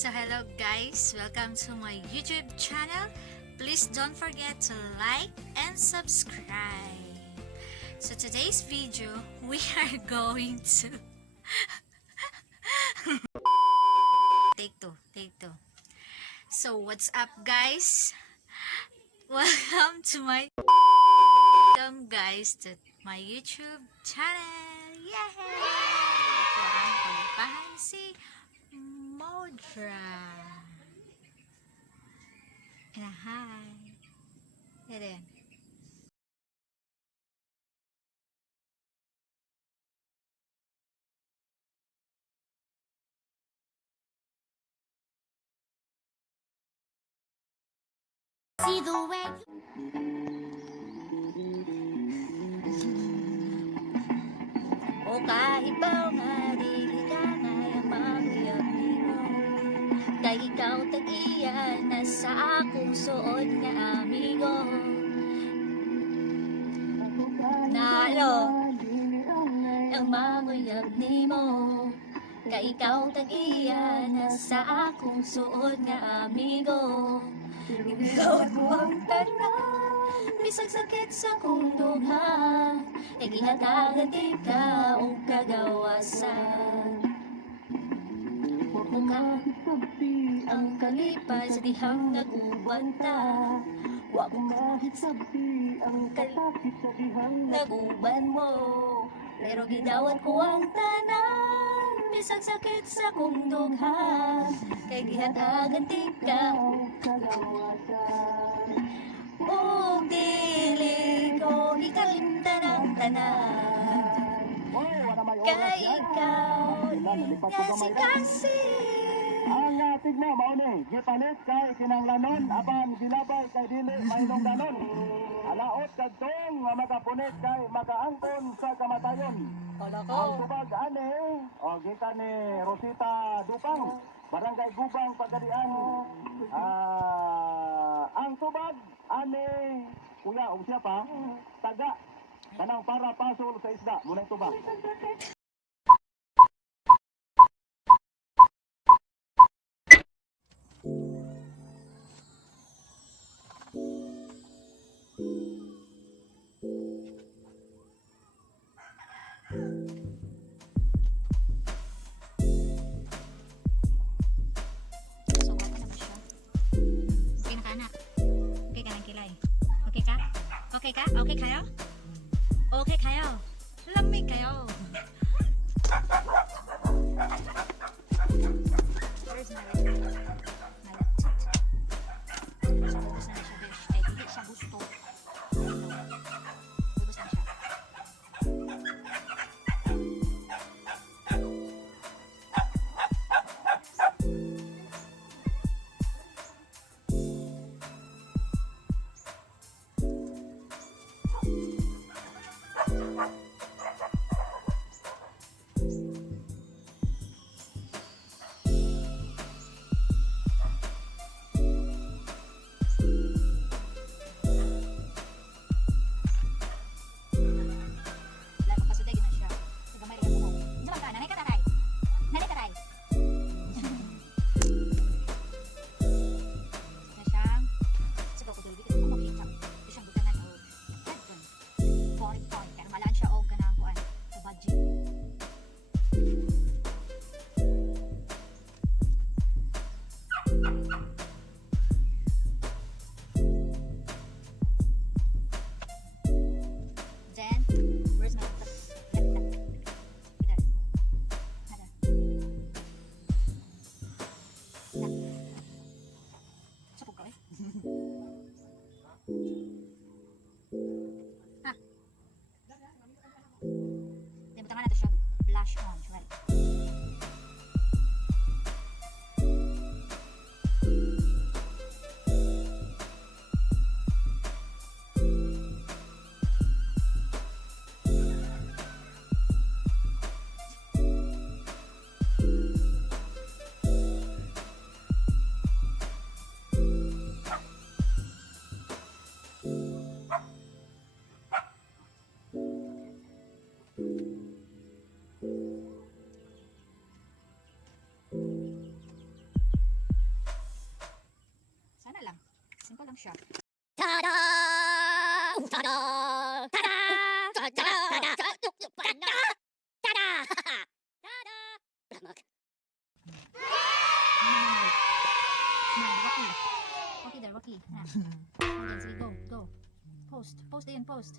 So hello guys, welcome to my YouTube channel. Please don't forget to like and subscribe. So today's video, we are going to take two. So what's up guys? Welcome guys to my YouTube channel. Yay! Ito ang pagpahan si Modra. And hi. Yan. See the way O kahit ba nga dili ka ngayang maguyab nimo, kay ikaw tag-iyan na sa akong suod nga amigo. Nalo ang maguyab nimo, kay ikaw tag-iyan na sa akong suod nga amigo. Ikaw ko ang tanan, bisag sakit sa kong dugha, e gihatagan ka o kagawasan. Mukha ang kalipas dihang naguban ta, wa mo kahit sabi ang kapakit sa dihang naguban mo. Pero gidawat ko ang tanan, bisag sakit sa kong dugha, kay gihatagan ka o kagawasan. O dili ko ikalimtan ang tanan, kay ikaw nga si kasi. Ang tigmo mauni, gipalit kay kinanglanon, apan gilabay kay dili maylong danon. Alaot kadtong nga makapunit kay makaangkon sa kamatayon. Ang tubag ani, o gikan ni Rosita Dupang, Barangay Gubang, Pagadian. Ang tubag ani, kuya, siya pa, taga, kanang para pasol sa isda, muna tubag. So, okay na ba siya? Okay na ka, anak? Okay ka ng kilay? Okay ka? Okay ka? Okay kayo? Okay kayo? Lamig kayo? Where's my leg? My laptop. So, bubos na siya, besh. Kaya hindi siya gusto. Bubos na siya. Lahat magpasuday na siya. Nagamay rin ako. Diyan ka, nanay ka tatay. Nanay ka tatay. Kaya siyang, siguro ko dulbi, kasi kung makita, ito siyang butanan o headphone. Point. Kaya malaan siya o ganang kuan. Sa budget. Then, where's my laptop? Nada. Sapog ka eh. Ah. Then, butangan natin siya. Blush on. Right. siya. Ta-da! Ta-da! Ta-da! Ta-da! Ta-da! Ta-da! Ta-da! Ta-da! Lamok. No, Rocky. Rocky there, Rocky. Na. Okay, sige, go, go. Post. Post din, post.